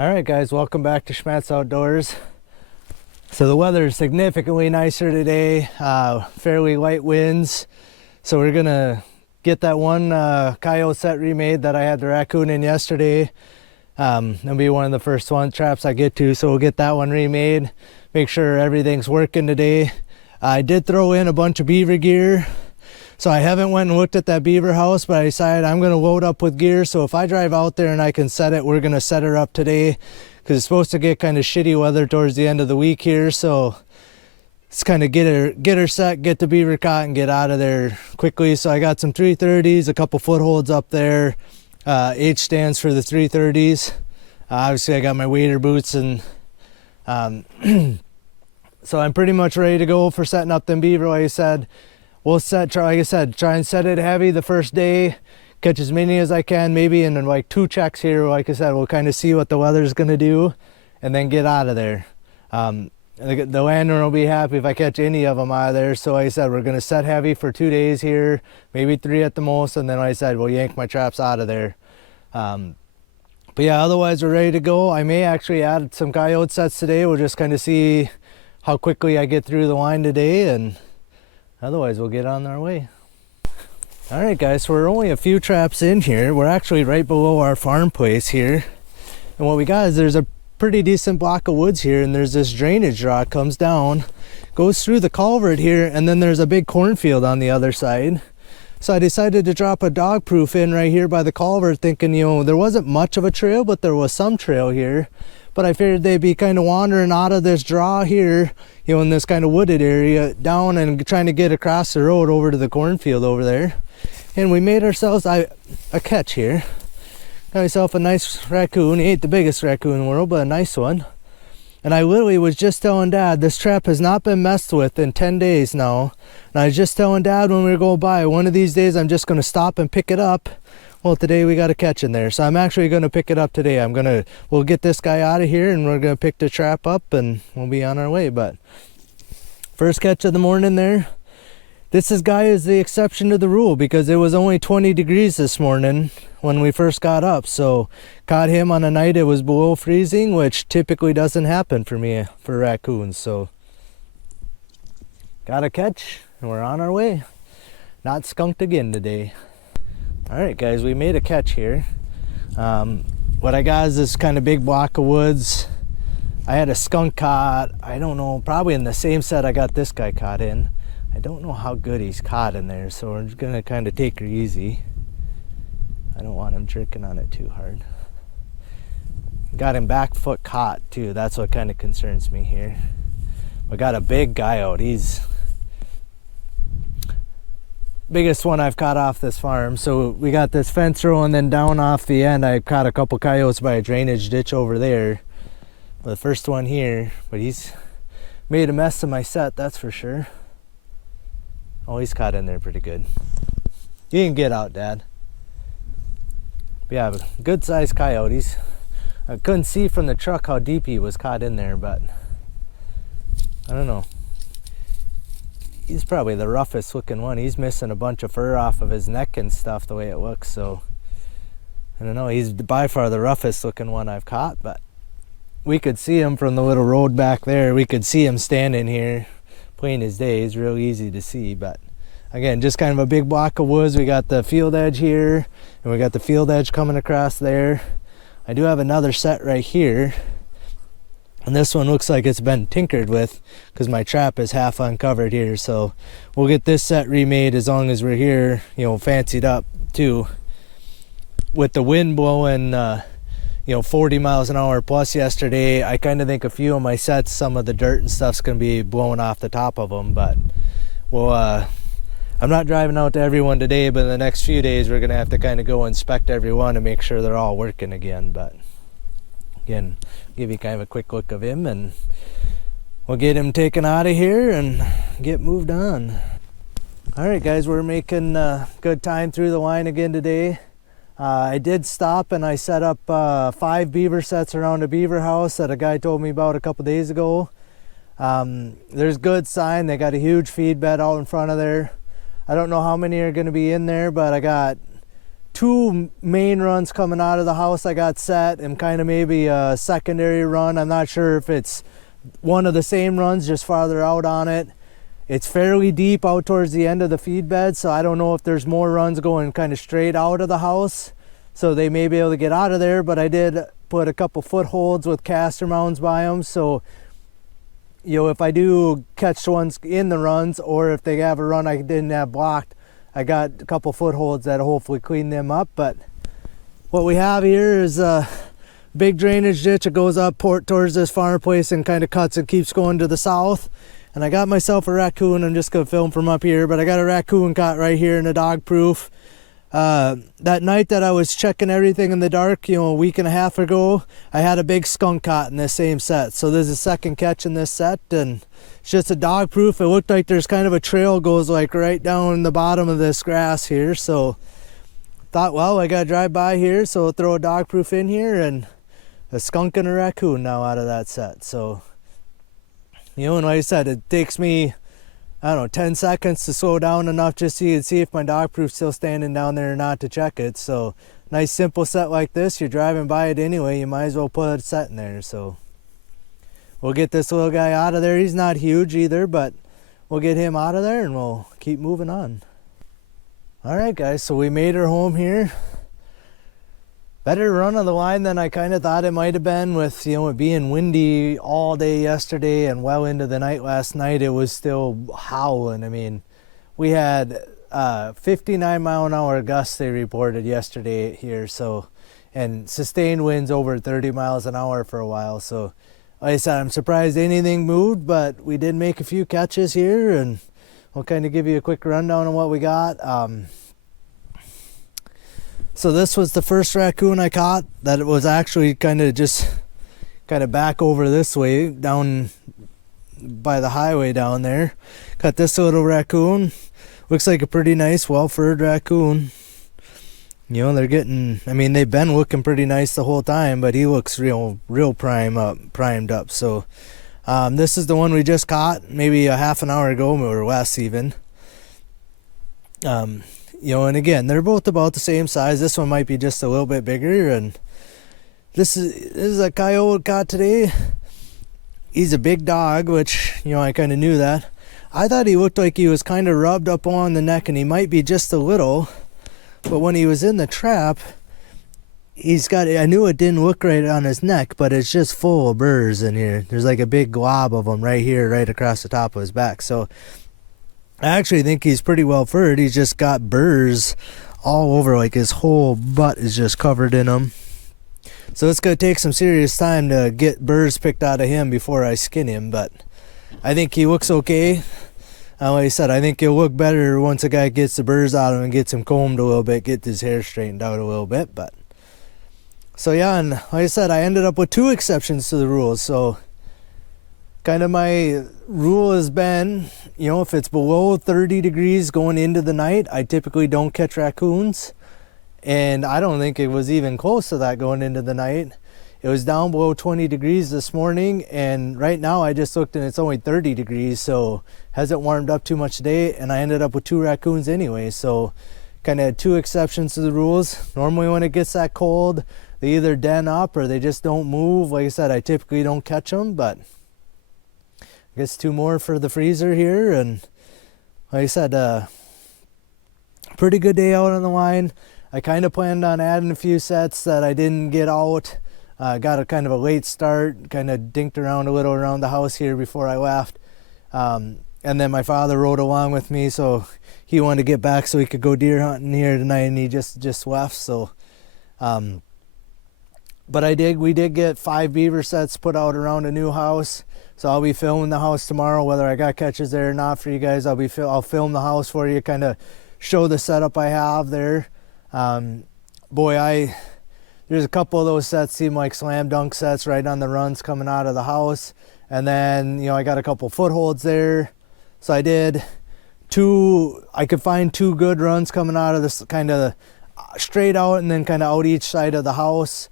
Alright guys, welcome back to Schmattz Outdoors. So the weather is significantly nicer today, fairly light winds. So we're gonna get that one coyote set remade that I had the raccoon in yesterday. That'll be one of the first traps I get to, so we'll get that one remade. Make sure everything's working today. I did throw in a bunch of beaver gear. So I haven't went and looked at that beaver house, but I decided I'm going to load up with gear. So if I drive out there and I can set it, we're going to set her up today because it's supposed to get kind of shitty weather towards the end of the week here. So it's kind of get her set, get the beaver caught and get out of there quickly. So I got some 330s, a couple footholds up there, H stands for the 330s. Obviously I got my wader boots and so I'm pretty much ready to go for setting up them beaver. Like I said, we'll like I said, try and set it heavy the first day, catch as many as I can, maybe in like 2 checks here. Like I said, we'll kind of see what the weather's going to do and then get out of there. The landowner will be happy if I catch any of them out of there. So like I said, we're going to set heavy for 2 days here, maybe 3 at the most, and then like I said, we'll yank my traps out of there. But yeah, otherwise we're ready to go. I may actually add some coyote sets today. We'll just kind of see how quickly I get through the line today, and otherwise we'll get on our way. All right guys, so we're only a few traps in here. We're actually right below our farm place here. And what we got is there's a pretty decent block of woods here, and there's this drainage draw that comes down, goes through the culvert here, and then there's a big cornfield on the other side. So I decided to drop a dog proof in right here by the culvert, thinking, you know, there wasn't much of a trail, but there was some trail here. But I figured they'd be kind of wandering out of this draw here, you know, in this kind of wooded area, down and trying to get across the road over to the cornfield over there. And we made ourselves a catch here. Got myself a nice raccoon. He ain't the biggest raccoon in the world, but a nice one. And I literally was just telling Dad, this trap has not been messed with in 10 days now. And I was just telling Dad when we were going by, one of these days I'm just going to stop and pick it up. Well, today we got a catch in there, so I'm actually going to pick it up today. We'll get this guy out of here, and we're going to pick the trap up, and we'll be on our way. But first catch of the morning there. This guy is the exception to the rule because it was only 20 degrees this morning when we first got up. So caught him on a night it was below freezing, which typically doesn't happen for me for raccoons. So got a catch, and we're on our way. Not skunked again today. Alright guys, we made a catch here. What I got is this kind of big block of woods. I had a skunk caught, I don't know, probably in the same set I got this guy caught in. I don't know how good he's caught in there, so we're just going to kind of take her easy. I don't want him jerking on it too hard. Got him back foot caught too, that's what kind of concerns me here. We got a big guy out, he's biggest one I've caught off this farm. So we got this fence row, and then down off the end I caught a couple coyotes by a drainage ditch over there. The first one here, but he's made a mess of my set, that's for sure. Oh, he's caught in there pretty good. You can get out, Dad. But yeah, good sized coyotes. I couldn't see from the truck how deep he was caught in there, but I don't know. He's probably the roughest looking one. He's missing a bunch of fur off of his neck and stuff the way it looks, so I don't know. He's by far the roughest looking one I've caught, but we could see him from the little road back there. We could see him standing here plain as day. It's real easy to see, but again, just kind of a big block of woods. We got the field edge here, and we got the field edge coming across there. I do have another set right here. And this one looks like it's been tinkered with because my trap is half uncovered here. So we'll get this set remade as long as we're here, you know, fancied up too. With the wind blowing, 40 miles an hour plus yesterday, I kind of think a few of my sets, some of the dirt and stuff's going to be blowing off the top of them. But I'm not driving out to everyone today, but in the next few days we're going to have to kind of go inspect everyone and make sure they're all working again. But again, give you kind of a quick look of him, and we'll get him taken out of here and get moved on. All right guys, we're making good time through the line again today. I did stop and I set up 5 beaver sets around a beaver house that a guy told me about a couple days ago. There's good sign. They got a huge feed bed out in front of there. I don't know how many are going to be in there, but I got 2 main runs coming out of the house I got set, and kind of maybe a secondary run. I'm not sure if it's one of the same runs, just farther out on it. It's fairly deep out towards the end of the feed bed, so I don't know if there's more runs going kind of straight out of the house, so they may be able to get out of there. But I did put a couple footholds with caster mounds by them, so if I do catch ones in the runs, or if they have a run I didn't have blocked, I got a couple footholds that hopefully clean them up. But what we have here is a big drainage ditch. It goes up towards this farm place and kind of cuts and keeps going to the south. And I got myself a raccoon. I'm just going to film from up here, but I got a raccoon caught right here in a dog proof. That night that I was checking everything in the dark, a week and a half ago, I had a big skunk caught in this same set. So there's a second catch in this set, and it's just a dog proof. It looked like there's kind of a trail goes like right down the bottom of this grass here. So thought, well, I got to drive by here, so I'll throw a dog proof in here, and a skunk and a raccoon now out of that set. So, and like I said, it takes me, I don't know, 10 seconds to slow down enough just so you can see if my dog proof's still standing down there or not to check it. So nice simple set like this, you're driving by it anyway, you might as well put a set in there. So we'll get this little guy out of there. He's not huge either, but we'll get him out of there and we'll keep moving on. All right, guys, so we made her home here. Better run on the line than I kind of thought it might have been, with it being windy all day yesterday and well into the night last night. It was still howling. I mean, we had 59 mile an hour gusts they reported yesterday here, so, and sustained winds over 30 miles an hour for a while. So like I said, I'm surprised anything moved, but we did make a few catches here, and I'll kind of give you a quick rundown on what we got. So this was the first raccoon I caught that was actually kind of back over this way, down by the highway down there. Caught this little raccoon. Looks like a pretty nice, well-furred raccoon. They're getting, I mean, they've been looking pretty nice the whole time, but he looks real primed up. So this is the one we just caught maybe a half an hour ago, or less even. And again, they're both about the same size. This one might be just a little bit bigger, and this is a coyote caught today. He's a big dog, which, I kind of knew that. I thought he looked like he was kind of rubbed up on the neck, and he might be just a little, but when he was in the trap, I knew it didn't look right on his neck, but it's just full of burrs in here. There's like a big glob of them right here, right across the top of his back. So I actually think he's pretty well furred. He's just got burrs all over, like his whole butt is just covered in them. So it's going to take some serious time to get burrs picked out of him before I skin him, but I think he looks okay. Like I said, I think he'll look better once a guy gets the burrs out of him and gets him combed a little bit, get his hair straightened out a little bit. But so yeah, and like I said, I ended up with 2 exceptions to the rules. So kind of my rule has been, if it's below 30 degrees going into the night, I typically don't catch raccoons. And I don't think it was even close to that going into the night. It was down below 20 degrees this morning, and right now I just looked and it's only 30 degrees, so hasn't warmed up too much today, and I ended up with 2 raccoons anyway. So kind of had 2 exceptions to the rules. Normally when it gets that cold, they either den up or they just don't move. Like I said, I typically don't catch them, but I guess 2 more for the freezer here. And like I said, pretty good day out on the line. I kind of planned on adding a few sets that I didn't get out. Got a kind of a late start, kind of dinked around a little around the house here before I left. And then my father rode along with me, so he wanted to get back so he could go deer hunting here tonight, and he just left. So, but we did get 5 beaver sets put out around a new house. So I'll be filming the house tomorrow, whether I got catches there or not for you guys. I'll film the house for you, kind of show the setup I have there. There's a couple of those sets seem like slam dunk sets right on the runs coming out of the house. And then, I got a couple footholds there. So I did I could find 2 good runs coming out of this kind of straight out and then kind of out each side of the house.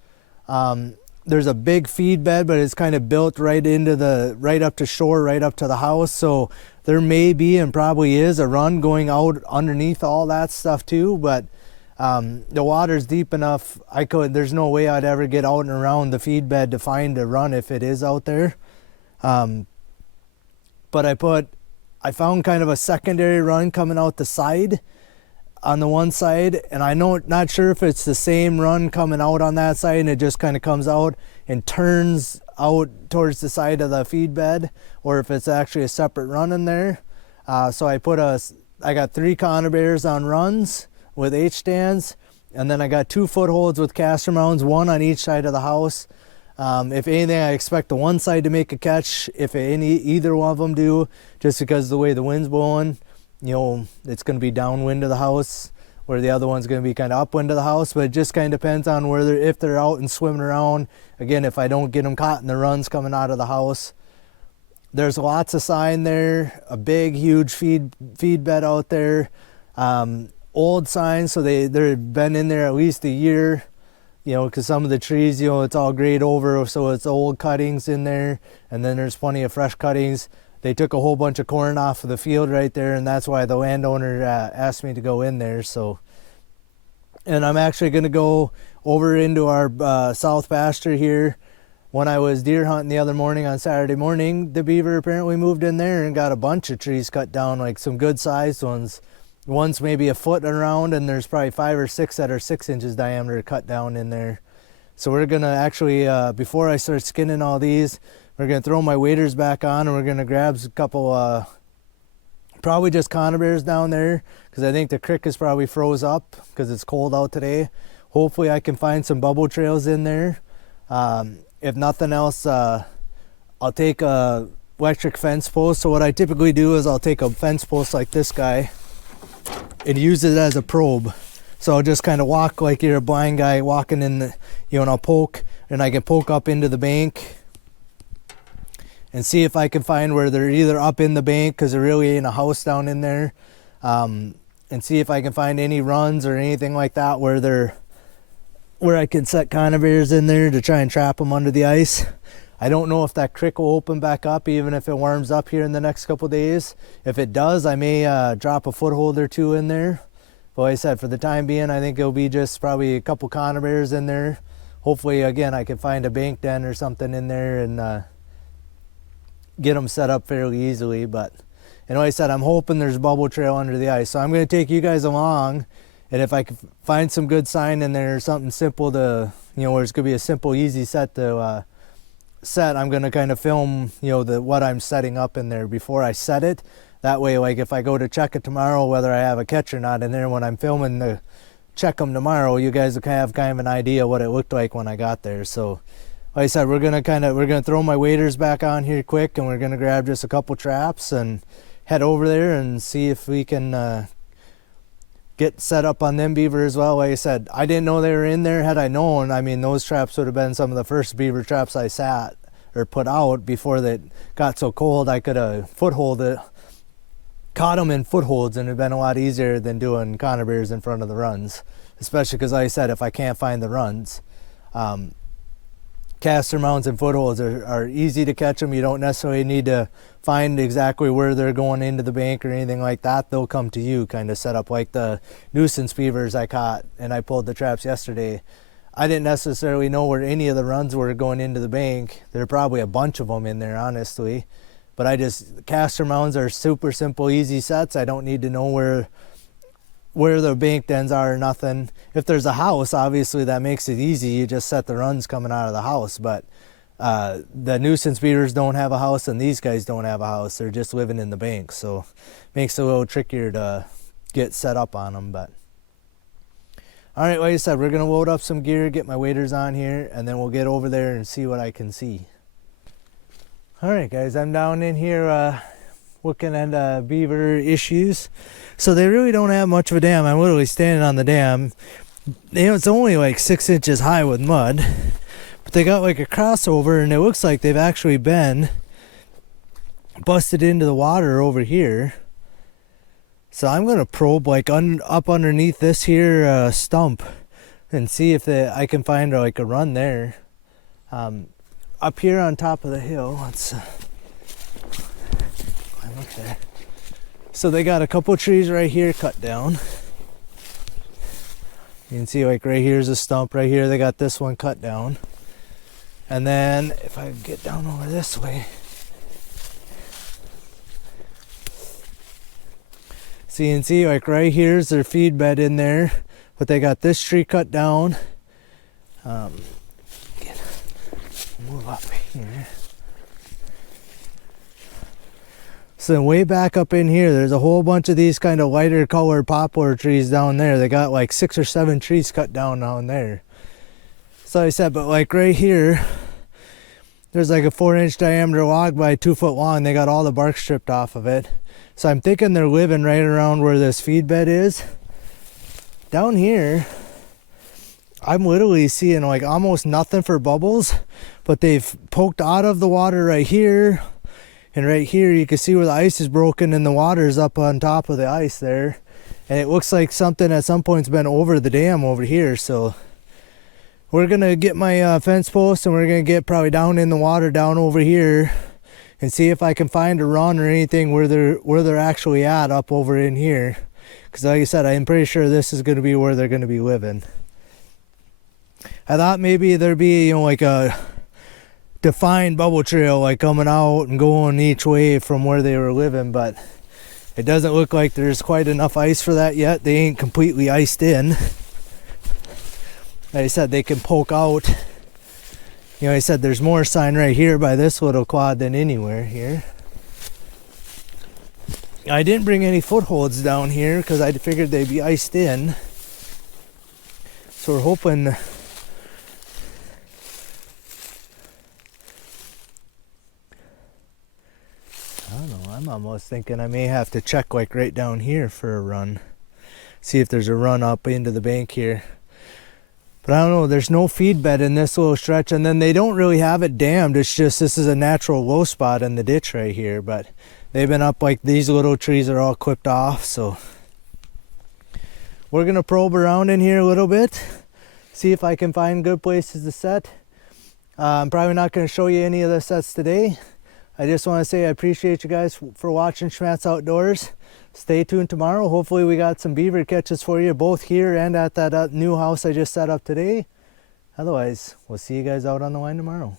There's a big feed bed, but it's kind of built right up to shore, right up to the house. So there may be and probably is a run going out underneath all that stuff too. But The water's deep enough, there's no way I'd ever get out and around the feed bed to find a run if it is out there. But I found kind of a secondary run coming out the side on the one side, and not sure if it's the same run coming out on that side and it just kind of comes out and turns out towards the side of the feed bed, or if it's actually a separate run in there. So I got 3 conibears on runs with H-stands, and then I got 2 footholds with caster mounds, 1 on each side of the house. If anything, I expect the one side to make a catch if either one of them do, just because of the way the wind's blowing. It's going to be downwind of the house, where the other one's going to be kind of upwind of the house, but it just kind of depends on if they're out and swimming around. Again, if I don't get them caught in the runs coming out of the house. There's lots of sign there, a big, huge feed bed out there. Old signs, so they've been in there at least a year, because some of the trees, it's all grayed over, so it's old cuttings in there, and then there's plenty of fresh cuttings. They took a whole bunch of corn off of the field right there, and that's why the landowner asked me to go in there. So, and I'm actually going to go over into our south pasture here. When I was deer hunting the other morning on Saturday morning, the beaver apparently moved in there and got a bunch of trees cut down, like some good sized ones. One's maybe a foot around, and there's probably 5 or 6 that are 6 inches diameter cut down in there. So we're going to actually, before I start skinning all these, we're going to throw my waders back on, and we're going to grab a couple, probably just conibears down there, because I think the creek is probably froze up because it's cold out today. Hopefully I can find some bubble trails in there. If nothing else, I'll take a electric fence post. So what I typically do is I'll take a fence post like this guy and use it as a probe. So I'll just kind of walk like you're a blind guy walking in the, and I'll poke, and I can poke up into the bank and see if I can find where they're either up in the bank, because there really ain't a house down in there, and see if I can find any runs or anything like that where I can set conibears in there to try and trap them under the ice. I don't know if that creek will open back up, even if it warms up here in the next couple days. If it does, I may drop a foothold or 2 in there. But like I said, for the time being, I think it'll be just probably a couple conibears in there. Hopefully, again, I can find a bank den or something in there and get them set up fairly easily. But, like I said, I'm hoping there's a bubble trail under the ice. So I'm going to take you guys along, and if I can find some good sign in there, something simple to, where it's going to be a simple, easy set to set, I'm going to kind of film, what I'm setting up in there before I set it. That way, like if I go to check it tomorrow, whether I have a catch or not in there, when I'm filming to check them tomorrow, you guys will have kind of an idea what it looked like when I got there. So, like I said, we're gonna throw my waders back on here quick, and we're gonna grab just a couple traps and head over there and see if we can get set up on them beaver as well. Like I said, I didn't know they were in there. Had I known, I mean, those traps would have been some of the first beaver traps I sat or put out before they got so cold. I could have caught them in footholds, and it'd been a lot easier than doing conibears in front of the runs, especially because, like I said, if I can't find the runs. Caster mounts and footholds are easy to catch them. You don't necessarily need to find exactly where they're going into the bank or anything like that. They'll come to you, kind of set up like the nuisance beavers I caught and I pulled the traps yesterday. I didn't necessarily know where any of the runs were going into the bank. There are probably a bunch of them in there, honestly. But caster mounts are super simple, easy sets. I don't need to know where the bank dens are or nothing. If there's a house, obviously that makes it easy. You just set the runs coming out of the house. But the nuisance beavers don't have a house, and these guys don't have a house. They're just living in the bank, so it makes it a little trickier to get set up on them. But all right, like I said, we're gonna load up some gear, get my waders on here, and then we'll get over there and see what I can see. All right, guys, I'm down in here looking at beaver issues. So they really don't have much of a dam. I'm literally standing on the dam. It's only like 6 inches high with mud, but they got like a crossover, and it looks like they've actually been busted into the water over here. So I'm gonna probe like up underneath this here stump and see if I can find like a run there. Up here on top of the hill, let's climb up there. So they got a couple trees right here cut down. You can see like right here's a stump right here. They got this one cut down. And then if I get down over this way, so you can see like right here's their feed bed in there, but they got this tree cut down. Move up here. So then way back up in here, there's a whole bunch of these kind of lighter colored poplar trees down there. They got like 6 or 7 trees cut down there. So I said, but like right here, there's like a 4-inch diameter log by 2 foot long. They got all the bark stripped off of it. So I'm thinking they're living right around where this feed bed is. Down here, I'm literally seeing like almost nothing for bubbles, but they've poked out of the water right here. And right here, you can see where the ice is broken and the water's up on top of the ice there. And it looks like something at some point's been over the dam over here. So we're gonna get my fence post and we're gonna get probably down in the water down over here and see if I can find a run or anything where they're actually at up over in here. Because like I said, I'm pretty sure this is gonna be where they're gonna be living. I thought maybe there'd be, you know, like a defined bubble trail like coming out and going each way from where they were living, but it doesn't look like there's quite enough ice for that yet. They ain't completely iced in. Like I said, they can poke out. You know, I said there's more sign right here by this little quad than anywhere here. I didn't bring any footholds down here because I figured they'd be iced in. So we're hoping. I don't know, I'm almost thinking I may have to check like right down here for a run. See if there's a run up into the bank here. But I don't know, there's no feed bed in this little stretch, and then they don't really have it dammed. It's just this is a natural low spot in the ditch right here, but they've been up like these little trees are all clipped off, so we're gonna probe around in here a little bit, see if I can find good places to set. I'm probably not gonna show you any of the sets today. I just want to say I appreciate you guys for watching Schmattz Outdoors. Stay tuned tomorrow. Hopefully we got some beaver catches for you both here and at that new house I just set up today. Otherwise, we'll see you guys out on the line tomorrow.